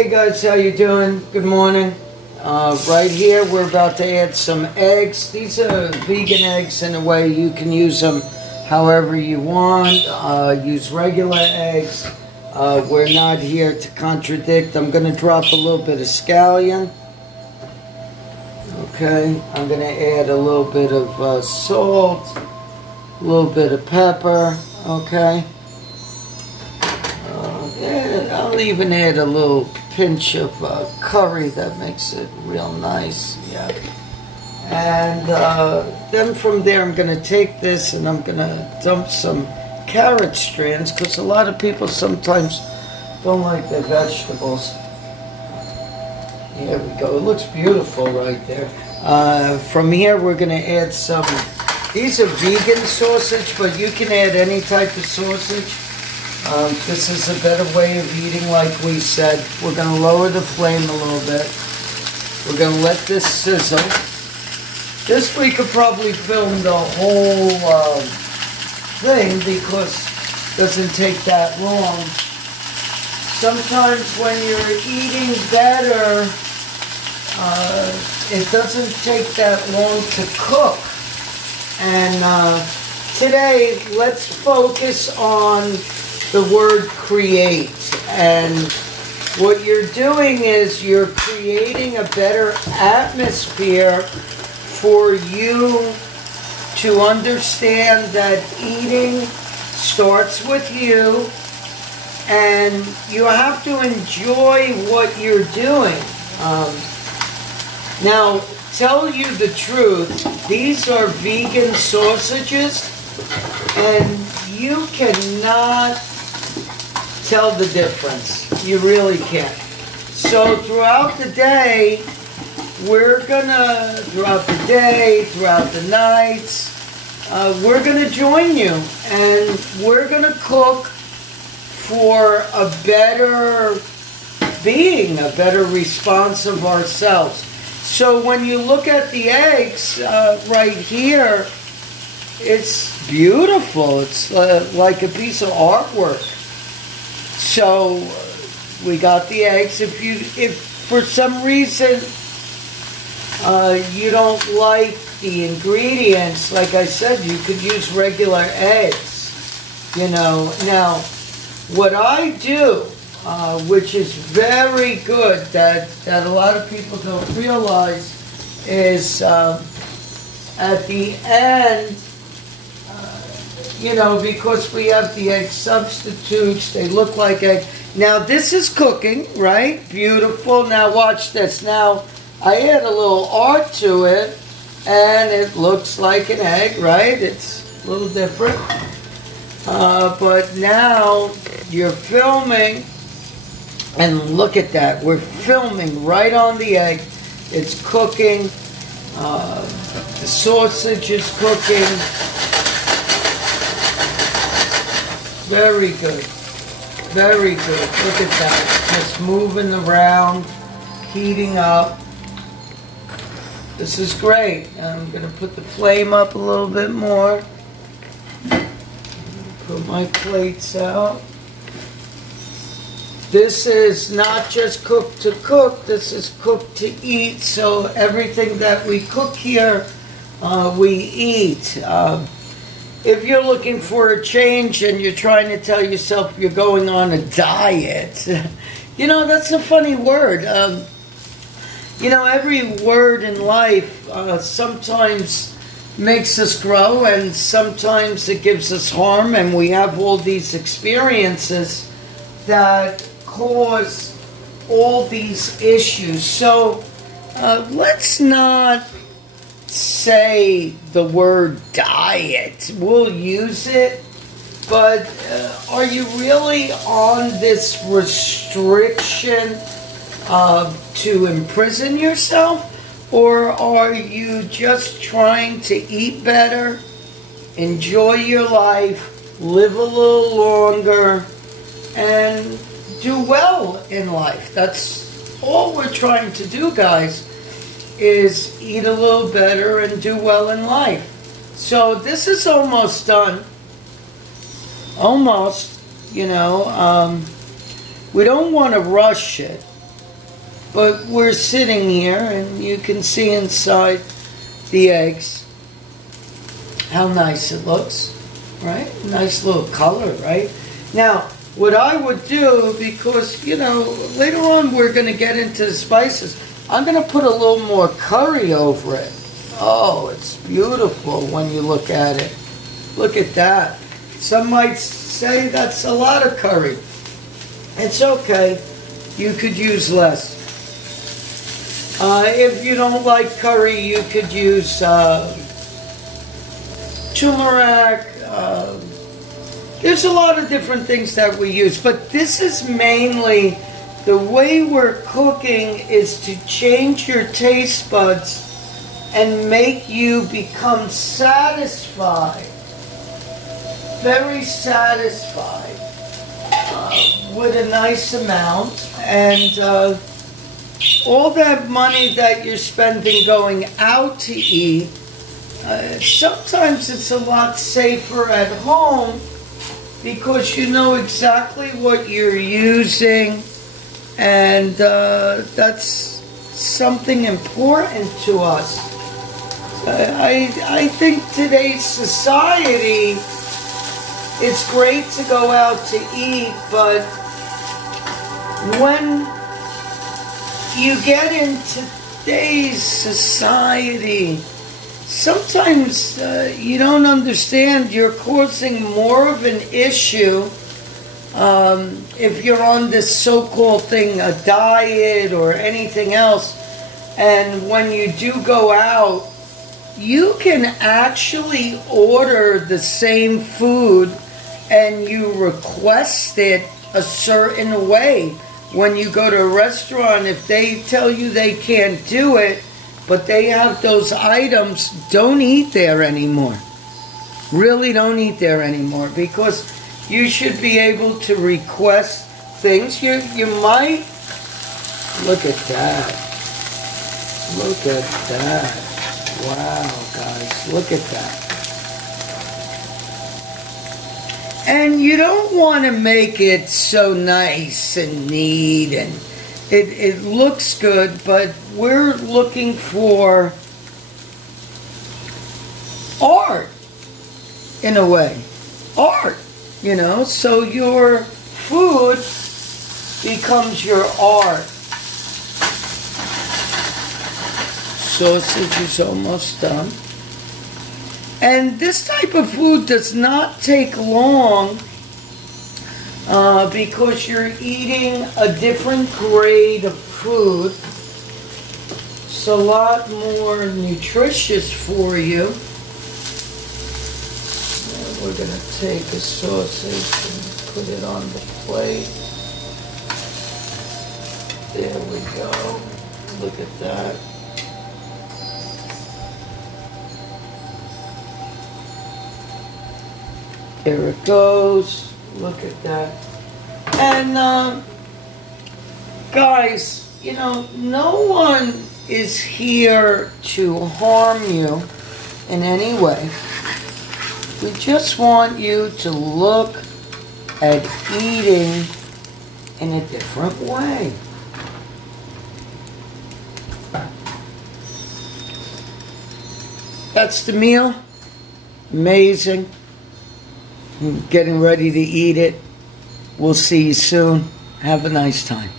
Hey guys, how you doing? Good morning. Right here we're about to add some eggs. These are vegan eggs in a way. You can use them however you want. Use regular eggs. We're not here to contradict. I'm going to drop a little bit of scallion. Okay, I'm going to add a little bit of salt, a little bit of pepper. Okay. I'll even add a little pinch of curry. That makes it real nice. Yeah. And then from there I'm going to take this and I'm going to dump some carrot strands, because a lot of people sometimes don't like their vegetables. Here we go. It looks beautiful right there. From here we're going to add some, these are vegan sausage, but you can add any type of sausage. This is a better way of eating, like we said. We're going to lower the flame a little bit. We're going to let this sizzle. This we could probably film the whole thing, because it doesn't take that long. Sometimes when you're eating better, it doesn't take that long to cook. And today, let's focus on the word create. And what you're doing is you're creating a better atmosphere for you to understand that eating starts with you, and you have to enjoy what you're doing. Now, tell you the truth, these are vegan sausages, and you cannot tell the difference. You really can't. So throughout the day, we're gonna, throughout the nights, we're gonna join you, and we're gonna cook for a better being, a better response of ourselves. So when you look at the eggs right here, it's beautiful. It's like a piece of artwork. So we got the eggs. If for some reason you don't like the ingredients, like I said, you could use regular eggs. You know. Now, what I do, which is very good, that a lot of people don't realize, is at the end, you know, because we have the egg substitutes, they look like egg. Now this is cooking, right? Beautiful. Now watch this. Now I add a little art to it, and it looks like an egg, right? It's a little different. But now you're filming, and look at that. We're filming right on the egg. It's cooking. The sausage is cooking. Very good. Very good. Look at that. Just moving around, heating up. This is great. I'm going to put the flame up a little bit more. Put my plates out. This is not just cooked to cook. This is cooked to eat. So everything that we cook here, we eat. If you're looking for a change and you're trying to tell yourself you're going on a diet, you know, that's a funny word. You know, every word in life sometimes makes us grow, and sometimes it gives us harm, and we have all these experiences that cause all these issues. So let's not say the word diet. We'll use it, but are you really on this restriction to imprison yourself, or are you just trying to eat better, enjoy your life, live a little longer, and do well in life? That's all we're trying to do, guys, is eat a little better and do well in life. So this is almost done. Almost, you know. We don't want to rush it. But we're sitting here and you can see inside the eggs how nice it looks, right? Nice little color, right? Now, what I would do, because, you know, later on we're going to get into the spices, I'm going to put a little more curry over it. Oh, it's beautiful when you look at it. Look at that. Some might say that's a lot of curry. It's okay. You could use less. If you don't like curry, you could use turmeric. There's a lot of different things that we use, but this is mainly the way we're cooking is to change your taste buds and make you become satisfied, very satisfied with a nice amount. And all that money that you're spending going out to eat, sometimes it's a lot safer at home because you know exactly what you're using, and that's something important to us. I think today's society, it's great to go out to eat, but when you get in today's society, sometimes you don't understand you're causing more of an issue if you're on this so-called thing, a diet or anything else. And when you do go out, you can actually order the same food and you request it a certain way. When you go to a restaurant, if they tell you they can't do it, but they have those items, don't eat there anymore. Really don't eat there anymore, because you should be able to request things. You might, look at that. Look at that. Wow, guys, look at that. And you don't want to make it so nice and neat and it looks good, but we're looking for art in a way. Art, you know, so your food becomes your art. Sausage is almost done. And this type of food does not take long because you're eating a different grade of food. It's a lot more nutritious for you. And we're going to take a sausage and put it on the plate. There we go. Look at that. There it goes. Look at that. And guys, you know, no one is here to harm you in any way. We just want you to look at eating in a different way. That's the meal. Amazing. I'm getting ready to eat it. We'll see you soon. Have a nice time.